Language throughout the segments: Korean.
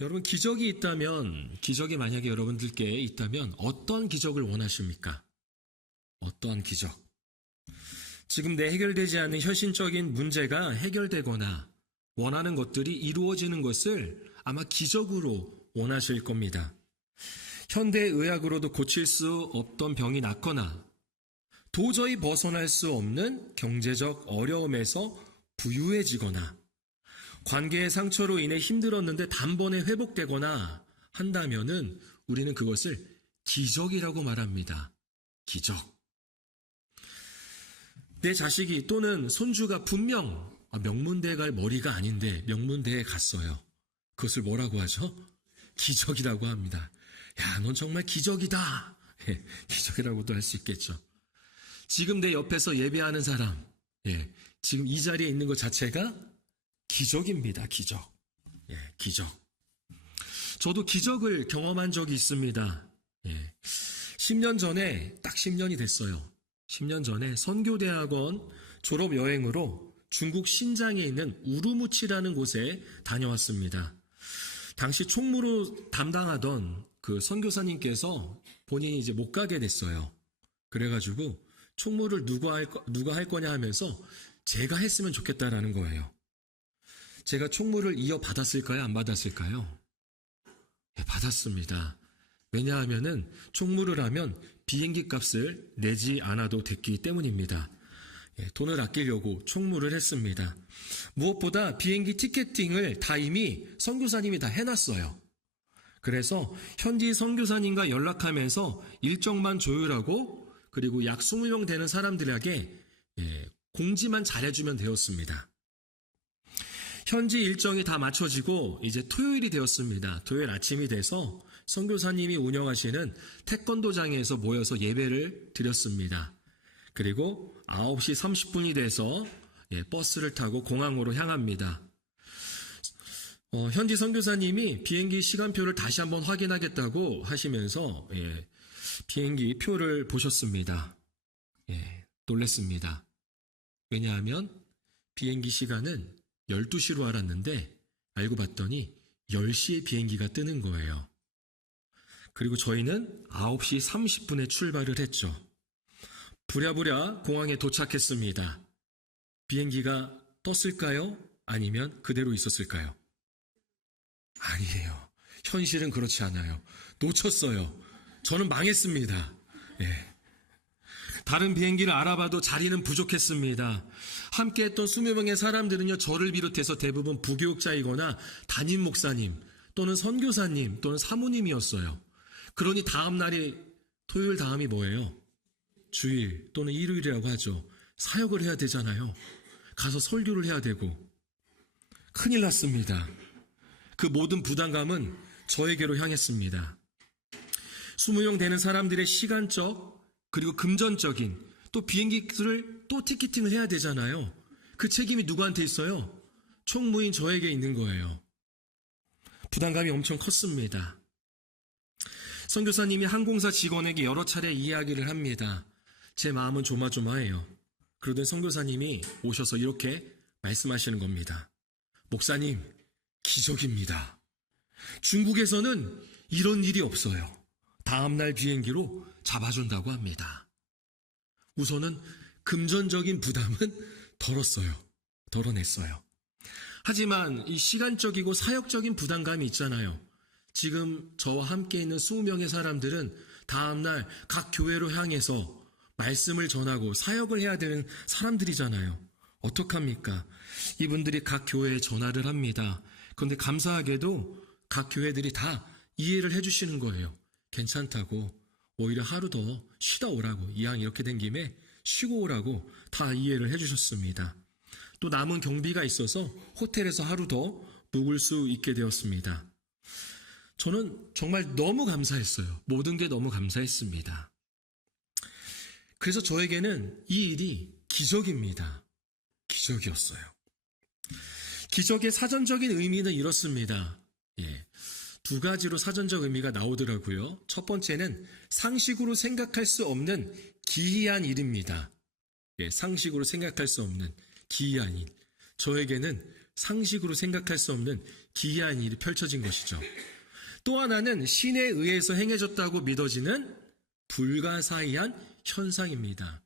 여러분, 기적이 만약에 여러분들께 있다면 어떤 기적을 원하십니까? 어떠한 기적? 지금 내 해결되지 않는 현실적인 문제가 해결되거나 원하는 것들이 이루어지는 것을 아마 기적으로 원하실 겁니다. 현대의학으로도 고칠 수 없던 병이 낫거나 도저히 벗어날 수 없는 경제적 어려움에서 부유해지거나 관계의 상처로 인해 힘들었는데 단번에 회복되거나 한다면은 우리는 그것을 기적이라고 말합니다. 기적. 내 자식이 또는 손주가 분명 명문대에 갈 머리가 아닌데 명문대에 갔어요. 그것을 뭐라고 하죠? 기적이라고 합니다. 야, 넌 정말 기적이다. 기적이라고도 할 수 있겠죠. 지금 내 옆에서 예배하는 사람, 지금 이 자리에 있는 것 자체가 기적입니다. 기적. 기적. 저도 기적을 경험한 적이 있습니다. 10년 전에, 딱 10년이 됐어요. 10년 전에 선교대학원 졸업여행으로 중국 신장에 있는 우루무치라는 곳에 다녀왔습니다. 당시 총무로 담당하던 그 선교사님께서 본인이 이제 못 가게 됐어요. 그래가지고 총무를 누가 할 거냐 하면서 제가 했으면 좋겠다라는 거예요. 제가 총무를 이어받았을까요? 안 받았을까요? 받았습니다. 왜냐하면은 총무를 하면 비행기 값을 내지 않아도 됐기 때문입니다. 돈을 아끼려고 총무를 했습니다. 무엇보다 비행기 티켓팅을 다 이미 선교사님이 다 해놨어요. 그래서 현지 선교사님과 연락하면서 일정만 조율하고 그리고 약 20명 되는 사람들에게 공지만 잘해주면 되었습니다. 현지 일정이 다 맞춰지고 이제 토요일이 되었습니다. 토요일 아침이 돼서 선교사님이 운영하시는 태권도장에서 모여서 예배를 드렸습니다. 그리고 9시 30분이 돼서 버스를 타고 공항으로 향합니다. 현지 선교사님이 비행기 시간표를 다시 한번 확인하겠다고 하시면서 비행기 표를 보셨습니다. 놀랐습니다. 왜냐하면 비행기 시간은 12시로 알았는데 알고 봤더니 10시에 비행기가 뜨는 거예요. 그리고 저희는 9시 30분에 출발을 했죠. 부랴부랴 공항에 도착했습니다. 비행기가 떴을까요? 아니면 그대로 있었을까요? 아니에요. 현실은 그렇지 않아요. 놓쳤어요. 저는 망했습니다. 다른 비행기를 알아봐도 자리는 부족했습니다. 함께했던 20명의 사람들은요, 저를 비롯해서 대부분 부교육자이거나 담임 목사님 또는 선교사님 또는 사모님이었어요. 그러니 다음 날이 토요일 다음이 뭐예요? 주일 또는 일요일이라고 하죠. 사역을 해야 되잖아요. 가서 설교를 해야 되고 큰일 났습니다. 그 모든 부담감은 저에게로 향했습니다. 20명 되는 사람들의 시간적 그리고 금전적인 또 비행기를 또 티켓팅을 해야 되잖아요. 그 책임이 누구한테 있어요? 총무인 저에게 있는 거예요. 부담감이 엄청 컸습니다. 선교사님이 항공사 직원에게 여러 차례 이야기를 합니다. 제 마음은 조마조마해요. 그러던 선교사님이 오셔서 이렇게 말씀하시는 겁니다. 목사님, 기적입니다. 중국에서는 이런 일이 없어요. 다음날 비행기로 잡아준다고 합니다. 우선은 금전적인 부담은 덜어냈어요. 하지만 이 시간적이고 사역적인 부담감이 있잖아요. 지금 저와 함께 있는 20명의 사람들은 다음날 각 교회로 향해서 말씀을 전하고 사역을 해야 되는 사람들이잖아요. 어떡합니까? 이분들이 각 교회에 전화를 합니다. 그런데 감사하게도 각 교회들이 다 이해를 해주시는 거예요. 괜찮다고, 오히려 하루 더 쉬다 오라고, 이왕 이렇게 된 김에 쉬고 오라고 다 이해를 해주셨습니다. 또 남은 경비가 있어서 호텔에서 하루 더 묵을 수 있게 되었습니다. 저는 정말 너무 감사했어요. 모든 게 너무 감사했습니다. 그래서 저에게는 이 일이 기적입니다. 기적이었어요. 기적의 사전적인 의미는 이렇습니다. 두 가지로 사전적 의미가 나오더라고요. 첫 번째는 상식으로 생각할 수 없는 기이한 일입니다. 상식으로 생각할 수 없는 기이한 일. 저에게는 상식으로 생각할 수 없는 기이한 일이 펼쳐진 것이죠. 또 하나는 신에 의해서 행해졌다고 믿어지는 불가사의한 현상입니다.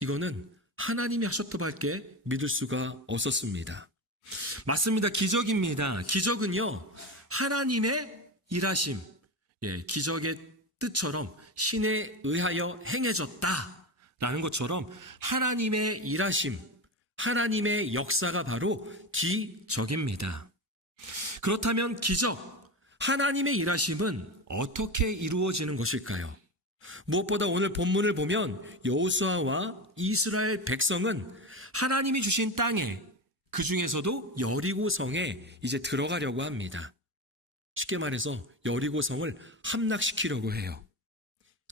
이거는 하나님이 하셨다밖에 믿을 수가 없었습니다. 맞습니다. 기적입니다. 기적은요, 하나님의 일하심, 기적의 뜻처럼 신에 의하여 행해졌다라는 것처럼 하나님의 일하심, 하나님의 역사가 바로 기적입니다. 그렇다면 기적, 하나님의 일하심은 어떻게 이루어지는 것일까요? 무엇보다 오늘 본문을 보면 여호수아와 이스라엘 백성은 하나님이 주신 땅에, 그 중에서도 여리고성에 이제 들어가려고 합니다. 쉽게 말해서 여리고성을 함락시키려고 해요.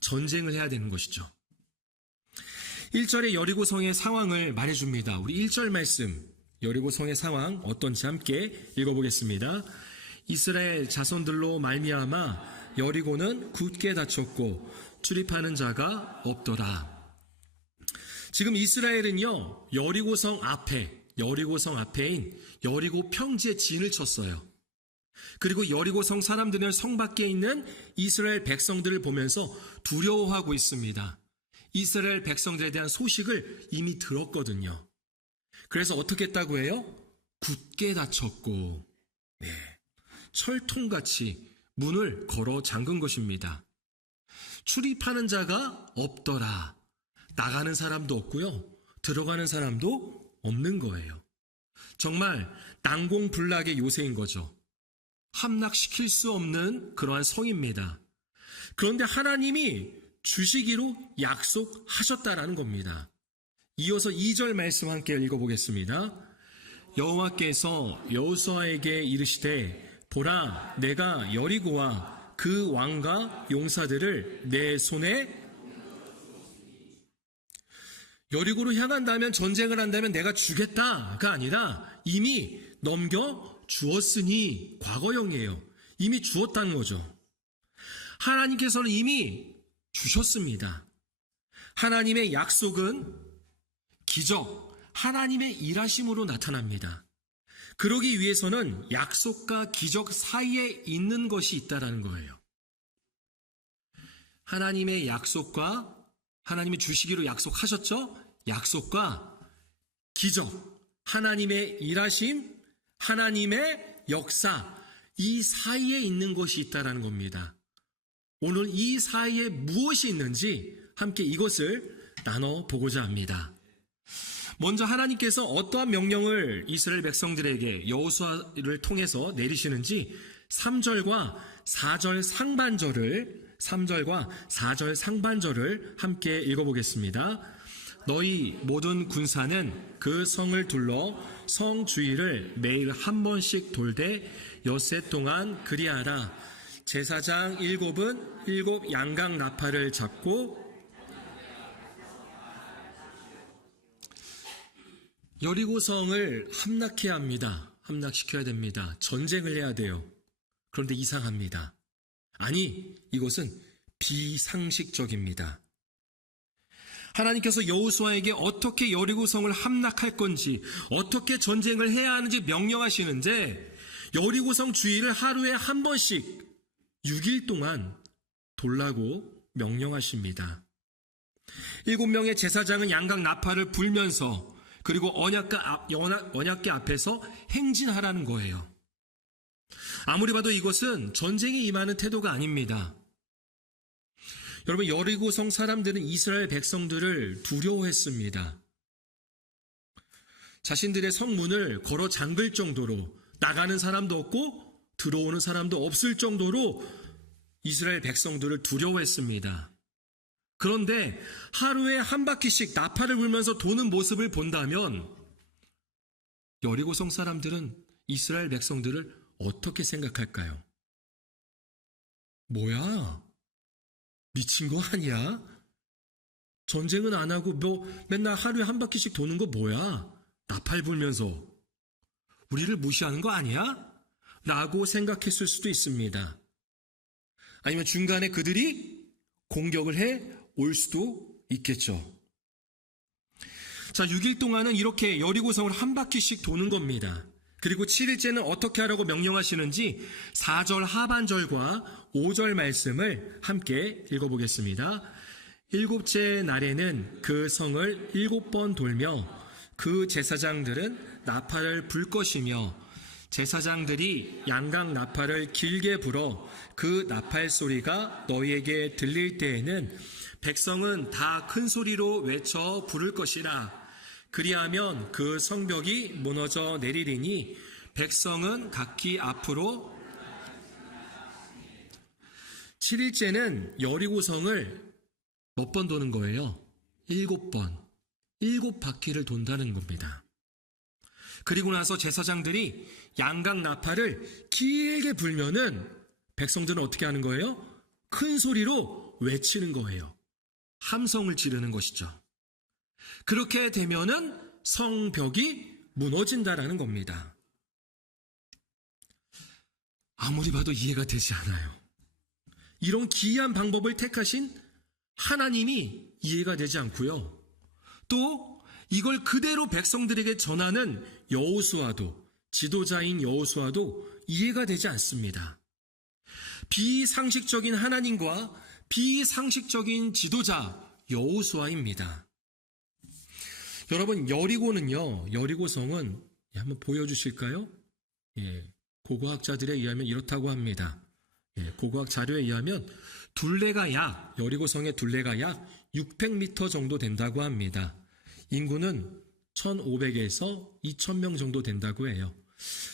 전쟁을 해야 되는 것이죠. 1절에 여리고성의 상황을 말해줍니다. 우리 1절 말씀, 여리고성의 상황 어떤지 함께 읽어보겠습니다. 이스라엘 자손들로 말미암아 여리고는 굳게 닫혔고 출입하는 자가 없더라. 지금 이스라엘은요, 여리고성 앞에인 여리고 평지에 진을 쳤어요. 그리고 여리고성 사람들은 성 밖에 있는 이스라엘 백성들을 보면서 두려워하고 있습니다. 이스라엘 백성들에 대한 소식을 이미 들었거든요. 그래서 어떻게 했다고 해요? 굳게 닫혔고, 철통같이 문을 걸어 잠근 것입니다. 출입하는 자가 없더라. 나가는 사람도 없고요, 들어가는 사람도 없는 거예요. 정말 난공불락의 요새인 거죠. 함락시킬 수 없는 그러한 성입니다. 그런데 하나님이 주시기로 약속하셨다라는 겁니다. 이어서 2절 말씀 함께 읽어보겠습니다. 여호와께서 여호수아에게 이르시되 보라, 내가 여리고와 그 왕과 용사들을 내 손에, 여리고로 향한다면, 전쟁을 한다면 내가 주겠다가 아니라 이미 넘겨 주었으니, 과거형이에요. 이미 주었다는 거죠. 하나님께서는 이미 주셨습니다. 하나님의 약속은 기적, 하나님의 일하심으로 나타납니다. 그러기 위해서는 약속과 기적 사이에 있는 것이 있다라는 거예요. 하나님의 약속과, 하나님이 주시기로 약속하셨죠? 약속과 기적, 하나님의 일하심, 하나님의 역사, 이 사이에 있는 것이 있다라는 겁니다. 오늘 이 사이에 무엇이 있는지 함께 이것을 나눠보고자 합니다. 먼저 하나님께서 어떠한 명령을 이스라엘 백성들에게 여호수아를 통해서 내리시는지 3절과 4절 상반절을 함께 읽어보겠습니다. 너희 모든 군사는 그 성을 둘러 성 주위를 매일 한 번씩 돌되 엿새 동안 그리하라. 제사장 7은 7 양각 나팔을 잡고, 여리고성을 함락해야 합니다. 함락시켜야 됩니다. 전쟁을 해야 돼요. 그런데 이상합니다. 아니, 이것은 비상식적입니다. 하나님께서 여호수아에게 어떻게 여리고성을 함락할 건지, 어떻게 전쟁을 해야 하는지 명령하시는데, 여리고성 주위를 하루에 한 번씩 6일 동안 돌라고 명령하십니다. 7명의 제사장은 양각 나팔을 불면서, 그리고 언약궤 앞에서 행진하라는 거예요. 아무리 봐도 이것은 전쟁에 임하는 태도가 아닙니다. 여러분, 여리고성 사람들은 이스라엘 백성들을 두려워했습니다. 자신들의 성문을 걸어 잠글 정도로, 나가는 사람도 없고 들어오는 사람도 없을 정도로 이스라엘 백성들을 두려워했습니다. 그런데 하루에 한 바퀴씩 나팔을 불면서 도는 모습을 본다면 여리고성 사람들은 이스라엘 백성들을 어떻게 생각할까요? 뭐야? 미친 거 아니야? 전쟁은 안 하고 맨날 하루에 한 바퀴씩 도는 거 뭐야? 나팔 불면서 우리를 무시하는 거 아니야? 라고 생각했을 수도 있습니다. 아니면 중간에 그들이 공격을 해 올 수도 있겠죠. 자, 6일 동안은 이렇게 여리고성을 한 바퀴씩 도는 겁니다. 그리고 7일째는 어떻게 하라고 명령하시는지 4절 하반절과 5절 말씀을 함께 읽어보겠습니다. 일곱째 날에는 그 성을 7번 돌며 그 제사장들은 나팔을 불 것이며 제사장들이 양각 나팔을 길게 불어 그 나팔 소리가 너희에게 들릴 때에는 백성은 다 큰 소리로 외쳐 부를 것이라. 그리하면 그 성벽이 무너져 내리리니 백성은 각기 앞으로 7일째는 여리고성을 몇 번 도는 거예요? 7번. 7바퀴를 돈다는 겁니다. 그리고 나서 제사장들이 양각 나팔을 길게 불면은 백성들은 어떻게 하는 거예요? 큰 소리로 외치는 거예요. 함성을 지르는 것이죠. 그렇게 되면은 성벽이 무너진다라는 겁니다. 아무리 봐도 이해가 되지 않아요. 이런 기이한 방법을 택하신 하나님이 이해가 되지 않고요. 또 이걸 그대로 백성들에게 전하는 여호수아도, 지도자인 여호수아도 이해가 되지 않습니다. 비상식적인 하나님과 비상식적인 지도자 여호수아입니다. 여러분, 여리고성은 한번 보여주실까요? 고고학자들에 의하면 이렇다고 합니다. 고고학 자료에 의하면 여리고성의 둘레가 약 600m 정도 된다고 합니다. 인구는 1,500에서 2,000명 정도 된다고 해요.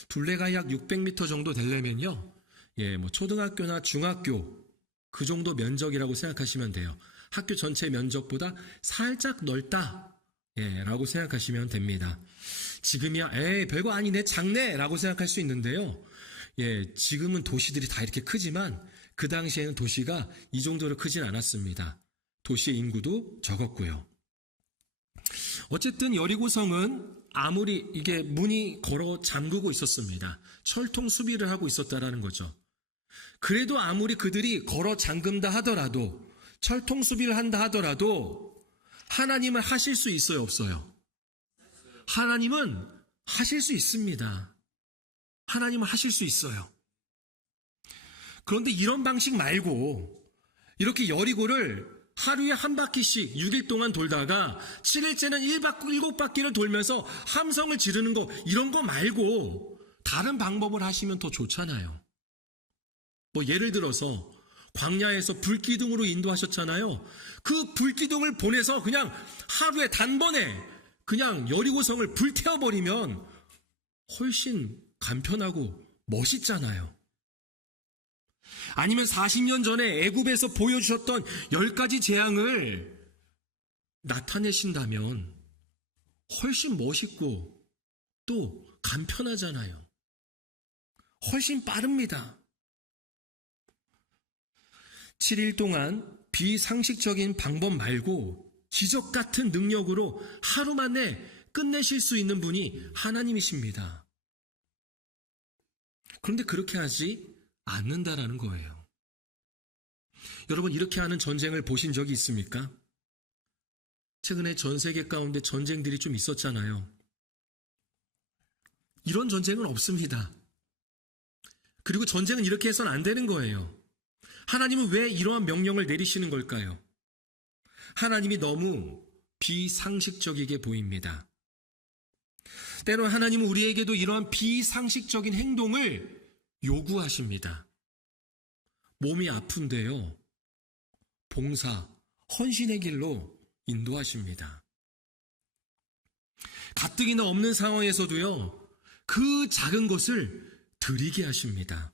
둘레가 약 600m 정도 되려면요, 초등학교나 중학교 그 정도 면적이라고 생각하시면 돼요. 학교 전체 면적보다 살짝 넓다, 라고 생각하시면 됩니다. 지금이야, 별거 아니네, 작네, 라고 생각할 수 있는데요. 지금은 도시들이 다 이렇게 크지만 그 당시에는 도시가 이 정도로 크진 않았습니다. 도시의 인구도 적었고요. 어쨌든 여리고성은 아무리 이게 문이 걸어 잠그고 있었습니다. 철통 수비를 하고 있었다라는 거죠. 그래도 아무리 그들이 걸어 잠근다 하더라도, 철통 수비를 한다 하더라도 하나님은 하실 수 있어요, 없어요? 하나님은 하실 수 있습니다. 하나님은 하실 수 있어요. 그런데 이런 방식 말고 이렇게 여리고를 하루에 한 바퀴씩 6일 동안 돌다가 7일째는 7바퀴를 돌면서 함성을 지르는 거, 이런 거 말고 다른 방법을 하시면 더 좋잖아요. 예를 들어서 광야에서 불기둥으로 인도하셨잖아요. 그 불기둥을 보내서 그냥 하루에 단번에 그냥 여리고성을 불태워버리면 훨씬 간편하고 멋있잖아요. 아니면 40년 전에 애굽에서 보여주셨던 10가지 재앙을 나타내신다면 훨씬 멋있고 또 간편하잖아요. 훨씬 빠릅니다. 7일 동안 비상식적인 방법 말고 기적 같은 능력으로 하루 만에 끝내실 수 있는 분이 하나님이십니다. 그런데 그렇게 하지 않는다라는 거예요. 여러분, 이렇게 하는 전쟁을 보신 적이 있습니까? 최근에 전 세계 가운데 전쟁들이 좀 있었잖아요. 이런 전쟁은 없습니다. 그리고 전쟁은 이렇게 해서는 안 되는 거예요. 하나님은 왜 이러한 명령을 내리시는 걸까요? 하나님이 너무 비상식적이게 보입니다. 때론 하나님은 우리에게도 이러한 비상식적인 행동을 요구하십니다. 몸이 아픈데요, 봉사, 헌신의 길로 인도하십니다. 가뜩이나 없는 상황에서도요, 그 작은 것을 드리게 하십니다.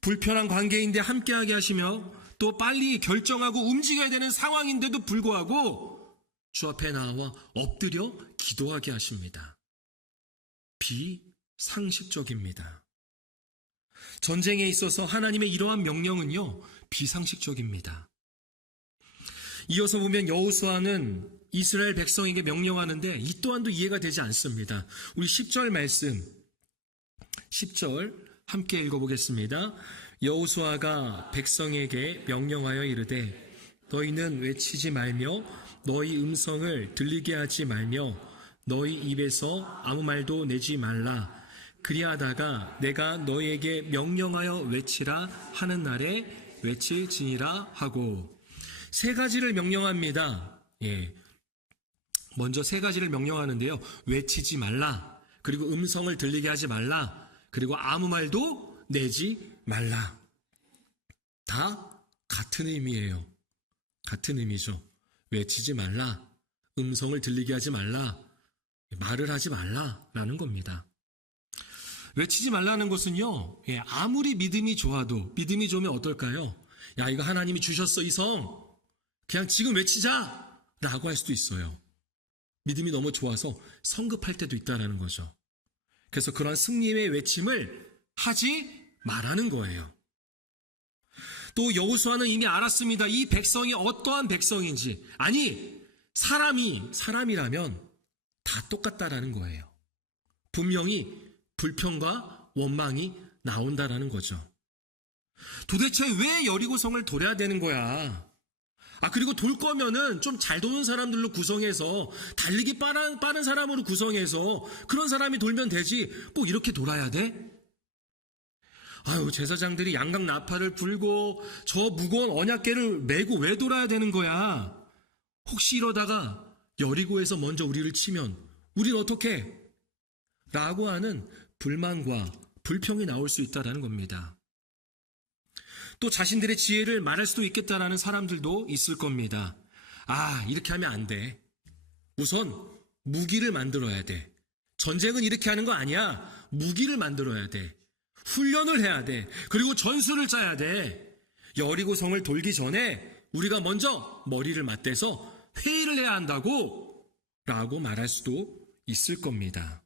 불편한 관계인데 함께하게 하시며 또 빨리 결정하고 움직여야 되는 상황인데도 불구하고 주 앞에 나와 엎드려 기도하게 하십니다. 비상식적입니다. 전쟁에 있어서 하나님의 이러한 명령은요, 비상식적입니다. 이어서 보면 여호수아는 이스라엘 백성에게 명령하는데 이 또한도 이해가 되지 않습니다. 우리 10절 말씀, 10절 함께 읽어보겠습니다. 여호수아가 백성에게 명령하여 이르되 너희는 외치지 말며 너희 음성을 들리게 하지 말며 너희 입에서 아무 말도 내지 말라. 그리하다가 내가 너희에게 명령하여 외치라 하는 날에 외칠지니라 하고, 세 가지를 명령합니다. 먼저 세 가지를 명령하는데요. 외치지 말라, 그리고 음성을 들리게 하지 말라, 그리고 아무 말도 내지 말라. 다 같은 의미예요. 같은 의미죠. 외치지 말라, 음성을 들리게 하지 말라, 말을 하지 말라라는 겁니다. 외치지 말라는 것은요, 아무리 믿음이 좋아도, 믿음이 좋으면 어떨까요? 야, 이거 하나님이 주셨어, 이 성. 그냥 지금 외치자! 라고 할 수도 있어요. 믿음이 너무 좋아서 성급할 때도 있다는 거죠. 그래서 그러한 승리의 외침을 하지 말라는 거예요. 또 여호수아는 이미 알았습니다. 이 백성이 어떠한 백성인지. 아니, 사람이라면 다 똑같다라는 거예요. 분명히 불평과 원망이 나온다라는 거죠. 도대체 왜 여리고성을 돌아야 되는 거야? 그리고 돌 거면은 좀 잘 도는 사람들로 구성해서, 달리기 빠른 사람으로 구성해서 그런 사람이 돌면 되지, 꼭 이렇게 돌아야 돼? 제사장들이 양각 나팔을 불고 저 무거운 언약궤를 메고 왜 돌아야 되는 거야? 혹시 이러다가 여리고에서 먼저 우리를 치면 우린 어떻게? 라고 하는 불만과 불평이 나올 수 있다는 겁니다. 또 자신들의 지혜를 말할 수도 있겠다라는 사람들도 있을 겁니다. 이렇게 하면 안 돼. 우선 무기를 만들어야 돼. 전쟁은 이렇게 하는 거 아니야. 무기를 만들어야 돼. 훈련을 해야 돼. 그리고 전술을 짜야 돼. 여리고성을 돌기 전에 우리가 먼저 머리를 맞대서 회의를 해야 한다고 라고 말할 수도 있을 겁니다.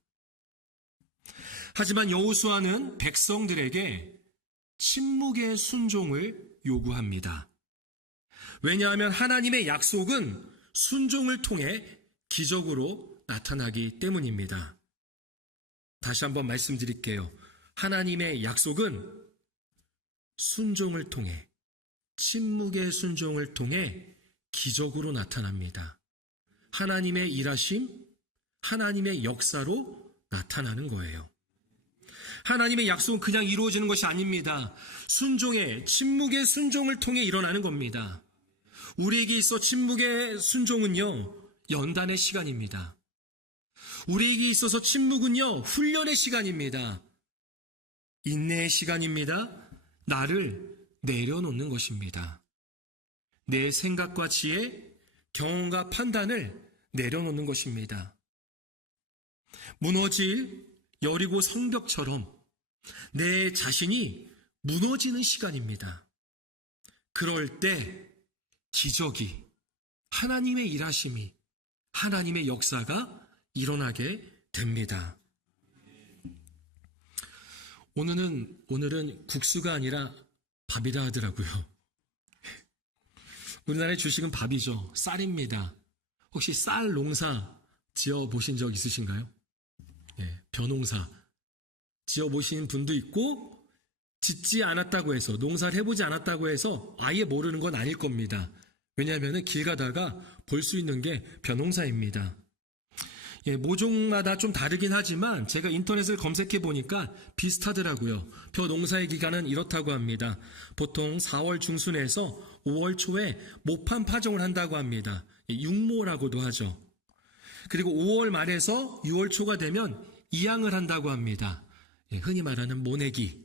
하지만 여호수아는 백성들에게 침묵의 순종을 요구합니다. 왜냐하면 하나님의 약속은 순종을 통해 기적으로 나타나기 때문입니다. 다시 한번 말씀드릴게요. 하나님의 약속은 순종을 통해, 침묵의 순종을 통해 기적으로 나타납니다. 하나님의 일하심, 하나님의 역사로 나타나는 거예요. 하나님의 약속은 그냥 이루어지는 것이 아닙니다. 순종의, 침묵의 순종을 통해 일어나는 겁니다. 우리에게 있어 침묵의 순종은요, 연단의 시간입니다. 우리에게 있어서 침묵은요, 훈련의 시간입니다. 인내의 시간입니다. 나를 내려놓는 것입니다. 내 생각과 지혜, 경험과 판단을 내려놓는 것입니다. 무너질 여리고 성벽처럼 내 자신이 무너지는 시간입니다. 그럴 때 기적이, 하나님의 일하심이, 하나님의 역사가 일어나게 됩니다. 오늘은 국수가 아니라 밥이라 하더라고요. 우리나라의 주식은 밥이죠. 쌀입니다. 혹시 쌀 농사 지어 보신 적 있으신가요? 벼농사 지어 보신 분도 있고, 짓지 않았다고 해서, 농사를 해보지 않았다고 해서 아예 모르는 건 아닐 겁니다. 왜냐하면 길 가다가 볼 수 있는 게 벼농사입니다. 모종마다 좀 다르긴 하지만 제가 인터넷을 검색해 보니까 비슷하더라고요. 벼농사의 기간은 이렇다고 합니다. 보통 4월 중순에서 5월 초에 모판 파종을 한다고 합니다. 육모라고도 하죠. 그리고 5월 말에서 6월 초가 되면 이양을 한다고 합니다. 흔히 말하는 모내기.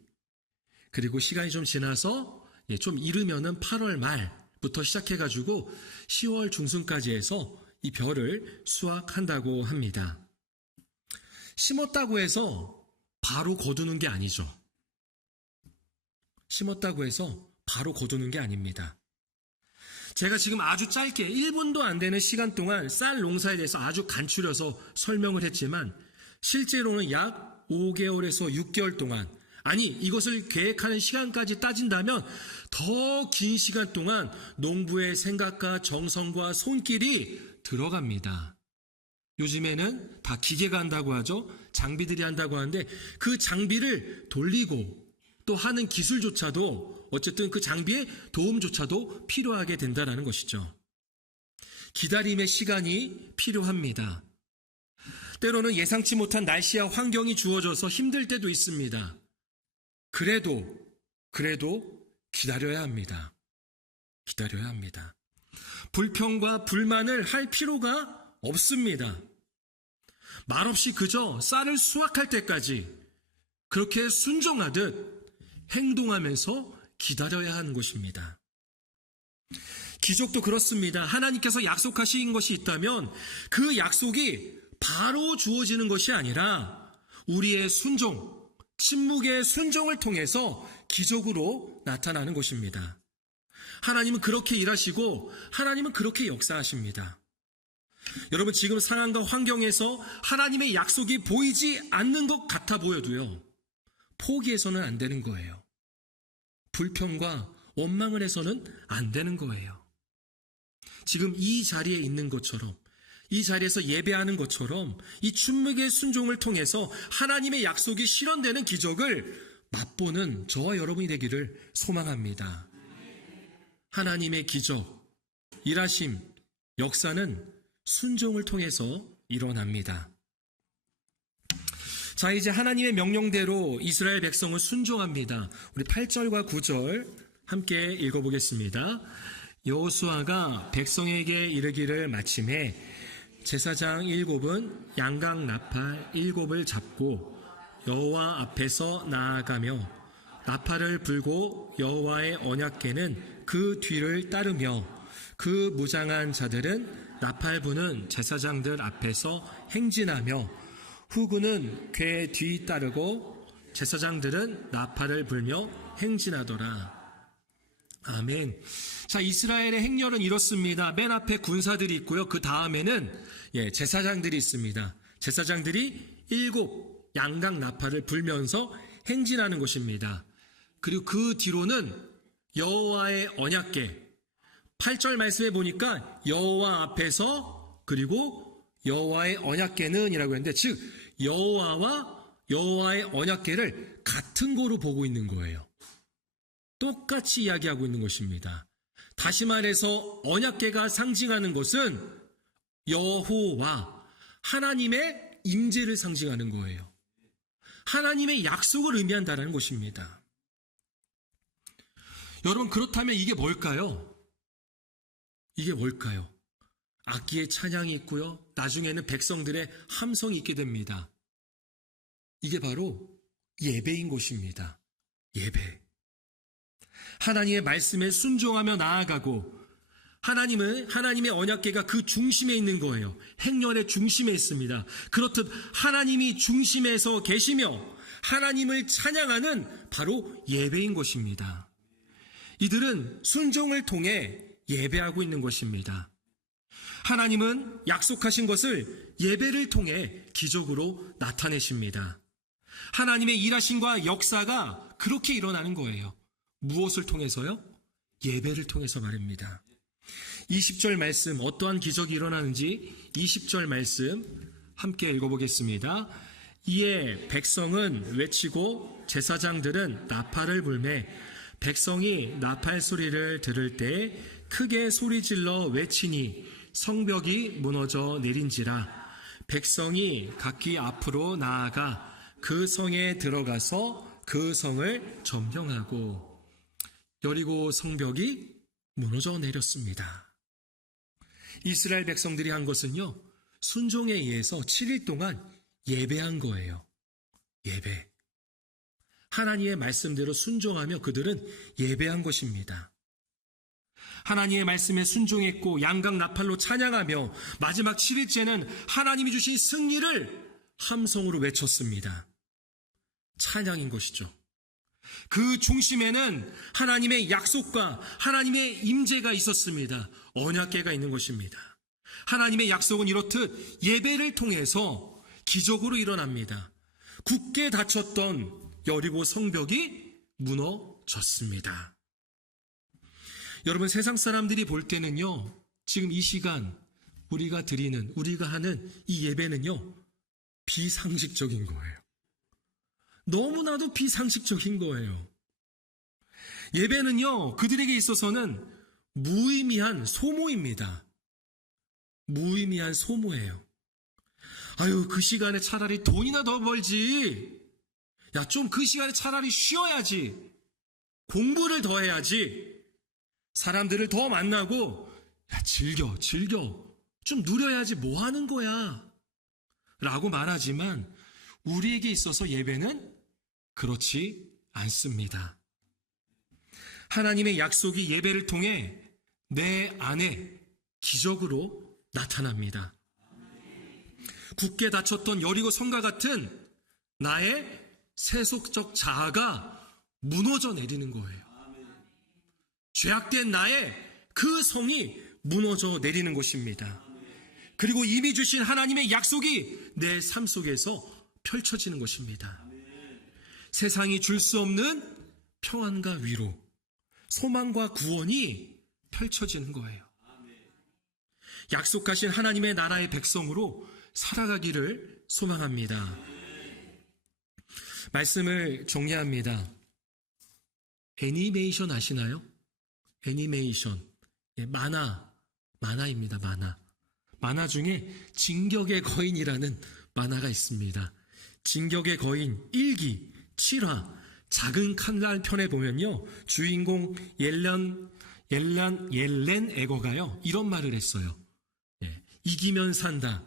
그리고 시간이 좀 지나서 좀 이르면은 8월 말부터 시작해가지고 10월 중순까지 해서 이 벼를 수확한다고 합니다. 심었다고 해서 바로 거두는 게 아니죠. 심었다고 해서 바로 거두는 게 아닙니다. 제가 지금 아주 짧게 1분도 안 되는 시간 동안 쌀 농사에 대해서 아주 간추려서 설명을 했지만, 실제로는 약 5개월에서 6개월 동안, 아니 이것을 계획하는 시간까지 따진다면 더 긴 시간 동안 농부의 생각과 정성과 손길이 들어갑니다. 요즘에는 다 기계가 한다고 하죠. 장비들이 한다고 하는데, 그 장비를 돌리고 또 하는 기술조차도, 어쨌든 그 장비의 도움조차도 필요하게 된다는 것이죠. 기다림의 시간이 필요합니다. 때로는 예상치 못한 날씨와 환경이 주어져서 힘들 때도 있습니다. 그래도 기다려야 합니다. 기다려야 합니다. 불평과 불만을 할 필요가 없습니다. 말없이 그저 쌀을 수확할 때까지 그렇게 순종하듯 행동하면서 기다려야 하는 것입니다. 기적도 그렇습니다. 하나님께서 약속하신 것이 있다면 그 약속이 바로 주어지는 것이 아니라 우리의 순종, 침묵의 순종을 통해서 기적으로 나타나는 것입니다. 하나님은 그렇게 일하시고 하나님은 그렇게 역사하십니다. 여러분, 지금 상황과 환경에서 하나님의 약속이 보이지 않는 것 같아 보여도요, 포기해서는 안 되는 거예요. 불평과 원망을 해서는 안 되는 거예요. 지금 이 자리에 있는 것처럼, 이 자리에서 예배하는 것처럼 이 침묵의 순종을 통해서 하나님의 약속이 실현되는 기적을 맛보는 저와 여러분이 되기를 소망합니다. 하나님의 기적, 일하심, 역사는 순종을 통해서 일어납니다. 자, 이제 하나님의 명령대로 이스라엘 백성은 순종합니다. 우리 8절과 9절 함께 읽어보겠습니다. 여호수아가 백성에게 이르기를 마침에 제사장 7은 양각 나팔 7을 잡고 여호와 앞에서 나아가며 나팔을 불고 여호와의 언약궤는 그 뒤를 따르며 그 무장한 자들은 나팔 부는 제사장들 앞에서 행진하며 후군은 궤 뒤 따르고 제사장들은 나팔을 불며 행진하더라. 아멘. 자, 이스라엘의 행렬은 이렇습니다. 맨 앞에 군사들이 있고요. 그 다음에는 제사장들이 있습니다. 제사장들이 7 양각 나팔을 불면서 행진하는 것입니다. 그리고 그 뒤로는 여호와의 언약궤, 8절 말씀에 보니까 여호와 앞에서 그리고 여호와의 언약궤는 이라고 했는데, 즉 여호와와 여호와의 언약궤를 같은 거로 보고 있는 거예요. 똑같이 이야기하고 있는 것입니다. 다시 말해서 언약궤가 상징하는 것은 여호와, 하나님의 임재를 상징하는 거예요. 하나님의 약속을 의미한다는 것입니다. 여러분, 그렇다면 이게 뭘까요? 이게 뭘까요? 악기의 찬양이 있고요. 나중에는 백성들의 함성이 있게 됩니다. 이게 바로 예배인 것입니다. 예배. 하나님의 말씀에 순종하며 나아가고, 하나님의 언약궤가 그 중심에 있는 거예요. 행렬의 중심에 있습니다. 그렇듯 하나님이 중심에서 계시며 하나님을 찬양하는 바로 예배인 것입니다. 이들은 순종을 통해 예배하고 있는 것입니다. 하나님은 약속하신 것을 예배를 통해 기적으로 나타내십니다. 하나님의 일하심과 역사가 그렇게 일어나는 거예요. 무엇을 통해서요? 예배를 통해서 말입니다. 20절 말씀, 어떠한 기적이 일어나는지 20절 말씀 함께 읽어보겠습니다. 이에 백성은 외치고 제사장들은 나팔을 불매 백성이 나팔 소리를 들을 때 크게 소리질러 외치니 성벽이 무너져 내린지라. 백성이 각기 앞으로 나아가 그 성에 들어가서 그 성을 점령하고 여리고 성벽이 무너져 내렸습니다. 이스라엘 백성들이 한 것은요, 순종에 의해서 7일 동안 예배한 거예요. 예배. 하나님의 말씀대로 순종하며 그들은 예배한 것입니다. 하나님의 말씀에 순종했고 양각 나팔로 찬양하며 마지막 7일째는 하나님이 주신 승리를 함성으로 외쳤습니다. 찬양인 것이죠. 그 중심에는 하나님의 약속과 하나님의 임재가 있었습니다. 언약궤가 있는 것입니다. 하나님의 약속은 이렇듯 예배를 통해서 기적으로 일어납니다. 굳게 닫혔던 여리고 성벽이 무너졌습니다. 여러분, 세상 사람들이 볼 때는요, 지금 이 시간 우리가 하는 이 예배는요, 비상식적인 거예요. 너무나도 비상식적인 거예요. 예배는요, 그들에게 있어서는 무의미한 소모입니다. 무의미한 소모예요. 아유, 그 시간에 차라리 돈이나 더 벌지. 야, 좀 그 시간에 차라리 쉬어야지. 공부를 더 해야지. 사람들을 더 만나고, 야, 즐겨. 좀 누려야지 뭐 하는 거야. 라고 말하지만 우리에게 있어서 예배는 그렇지 않습니다. 하나님의 약속이 예배를 통해 내 안에 기적으로 나타납니다. 굳게 닫혔던 여리고 성과 같은 나의 세속적 자아가 무너져 내리는 거예요. 죄악된 나의 그 성이 무너져 내리는 것입니다. 그리고 이미 주신 하나님의 약속이 내 삶 속에서 펼쳐지는 것입니다. 세상이 줄 수 없는 평안과 위로, 소망과 구원이 펼쳐지는 거예요. 약속하신 하나님의 나라의 백성으로 살아가기를 소망합니다. 말씀을 정리합니다. 애니메이션 아시나요? 애니메이션. 만화입니다. 만화 중에 진격의 거인이라는 만화가 있습니다. 진격의 거인 1기 7화 작은 칼날 편에 보면요, 주인공 옐렌 에거가요 이런 말을 했어요. 이기면 산다.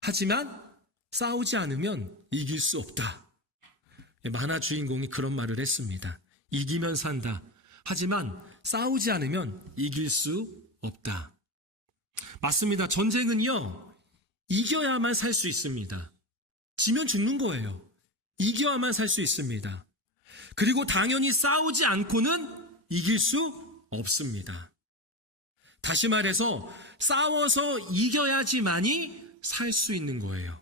하지만 싸우지 않으면 이길 수 없다. 만화 주인공이 그런 말을 했습니다. 이기면 산다. 하지만 싸우지 않으면 이길 수 없다. 맞습니다. 전쟁은요, 이겨야만 살 수 있습니다. 지면 죽는 거예요. 이겨야만 살 수 있습니다. 그리고 당연히 싸우지 않고는 이길 수 없습니다. 다시 말해서 싸워서 이겨야지만이 살 수 있는 거예요.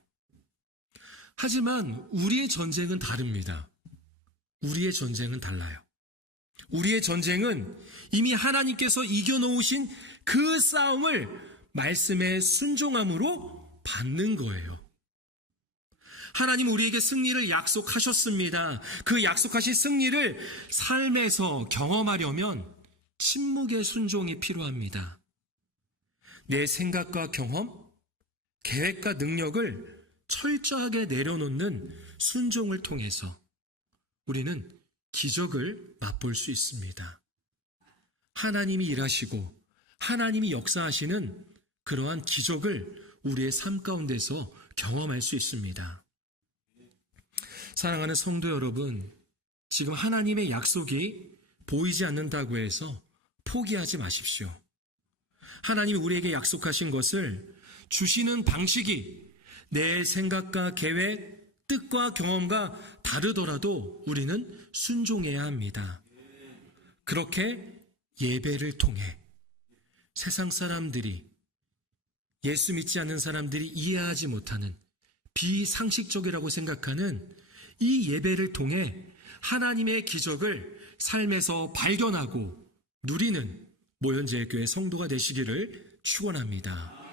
하지만 우리의 전쟁은 다릅니다. 우리의 전쟁은 달라요. 우리의 전쟁은 이미 하나님께서 이겨놓으신 그 싸움을 말씀의 순종함으로 받는 거예요. 하나님 우리에게 승리를 약속하셨습니다. 그 약속하신 승리를 삶에서 경험하려면 침묵의 순종이 필요합니다. 내 생각과 경험, 계획과 능력을 철저하게 내려놓는 순종을 통해서 우리는 기적을 맛볼 수 있습니다. 하나님이 일하시고 하나님이 역사하시는 그러한 기적을 우리의 삶 가운데서 경험할 수 있습니다. 사랑하는 성도 여러분, 지금 하나님의 약속이 보이지 않는다고 해서 포기하지 마십시오. 하나님이 우리에게 약속하신 것을 주시는 방식이 내 생각과 계획, 뜻과 경험과 다르더라도 우리는 순종해야 합니다. 그렇게 예배를 통해 세상 사람들이, 예수 믿지 않는 사람들이 이해하지 못하는 비상식적이라고 생각하는 이 예배를 통해 하나님의 기적을 삶에서 발견하고 누리는 모현제일교회 성도가 되시기를 축원합니다.